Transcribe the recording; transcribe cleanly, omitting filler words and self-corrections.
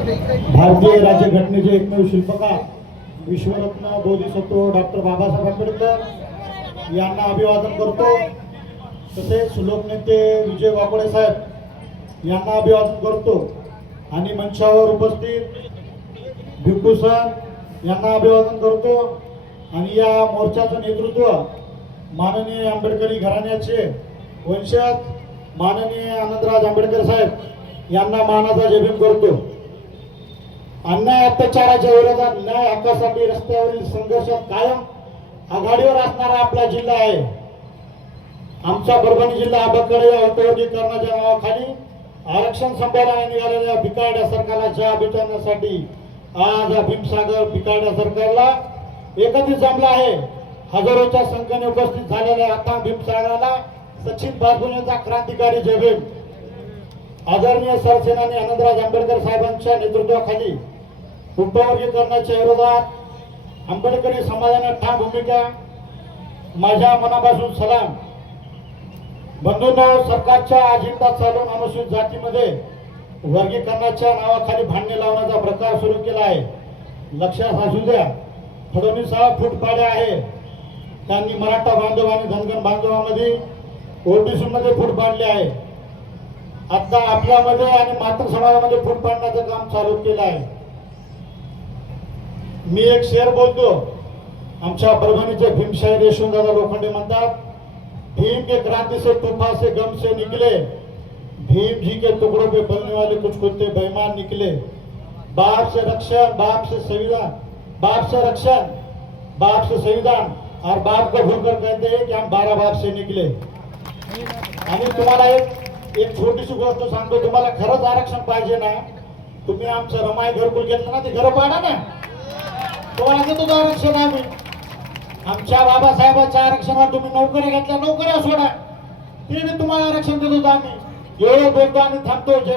भारतीय राज्यघटनेचे एकमेव शिल्पकार विश्वरत्न बोधिसत्व डॉक्टर बाबासाहेब आंबेडकर यांना अभिवादन करतो। तसेच लोकनेते विजय वाकोडे साहेब यांना अभिवादन करतो आणि मंचावर उपस्थित भिक्खू सर यांना अभिवादन करतो। आणि या मोर्चाचं नेतृत्व माननीय आंबेडकरी घराण्याचे वंशज माननीय आनंदराज आंबेडकर साहेब यांना मानाचा जयभीम करतो। अन्याय अत्याचाराच्या विरोधात न्याय हक्कासाठी रस्त्यावरील संघर्षात कायम आघाडीवर असणारा आपला जिल्हा आहे। आमचा परभणी जिल्हा अबकडे औद्योगिकरणाच्या नावाखाली आरक्षण संपादनाने निघालेल्या बिकाड्या सरकारला भेटण्यासाठी आज भीमसागर बिकाड्या सरकारला एकत्रित जमला आहे। हजारोच्या संख्येने उपस्थित झालेल्या आता भीमसागराला सचिन बारगुनेचा क्रांतिकारी जयभीम। आदरणीय सरसेनानी आनंदराज आंबेडकर साहेबांच्या नेतृत्वाखाली उपवर्गीकरणाच्या विरोधात आंबेडकरी समाजाने ठाम भूमिका। माझ्या मनापासून सलाम। बंधूंनो, सरकारच्या अजिंठा चालून अनुसूचित जातीमध्ये वर्गीकरणाच्या नावाखाली भांडणे लावण्याचा प्रकार सुरू केला आहे। लक्षात असू द्या, फडणवीस हा फूट आहे। त्यांनी मराठा बांधव आणि धनगर बांधवांमध्ये ओबीसी मध्ये फूट पाडले आहे। आता आपल्यामध्ये आणि मातृ समाजामध्ये फूट पाडण्याचं काम चालू केलं आहे। मी एक शेर बोलतो। आमच्या परभणीचे भीमशाहीर यशवंतदादा लोखंडे म्हणतात, भीम के क्रांति से तूफान से गम से निकले, भीम जी के टुकड़ों पे पलने वाले कुछ कुत्ते बेईमान निकले। बाप से रक्षण, बाप से संविधान, बाप से रक्षण, बाप से संविधान और बाप को भूलकर कहते हैं कि हम 12 बाप से निकले। आणि तुम्हाला एक छोटीशी गोष्ट सांगतो, तुम्हाला खरंच आरक्षण पाहिजे ना, तुम्ही आमचं रमाई घरकुल घेतलं ना, ते घर पाडा ना, तुम्हाला देतो आरक्षण आम्ही। आमच्या बाबासाहेबांच्या आरक्षणावर तुम्ही नोकरी घेतल्या, नोकऱ्या सोडा, ते तुम्हाला आरक्षण देतो आम्ही। एवढं बोलतो आणि थांबतो। जय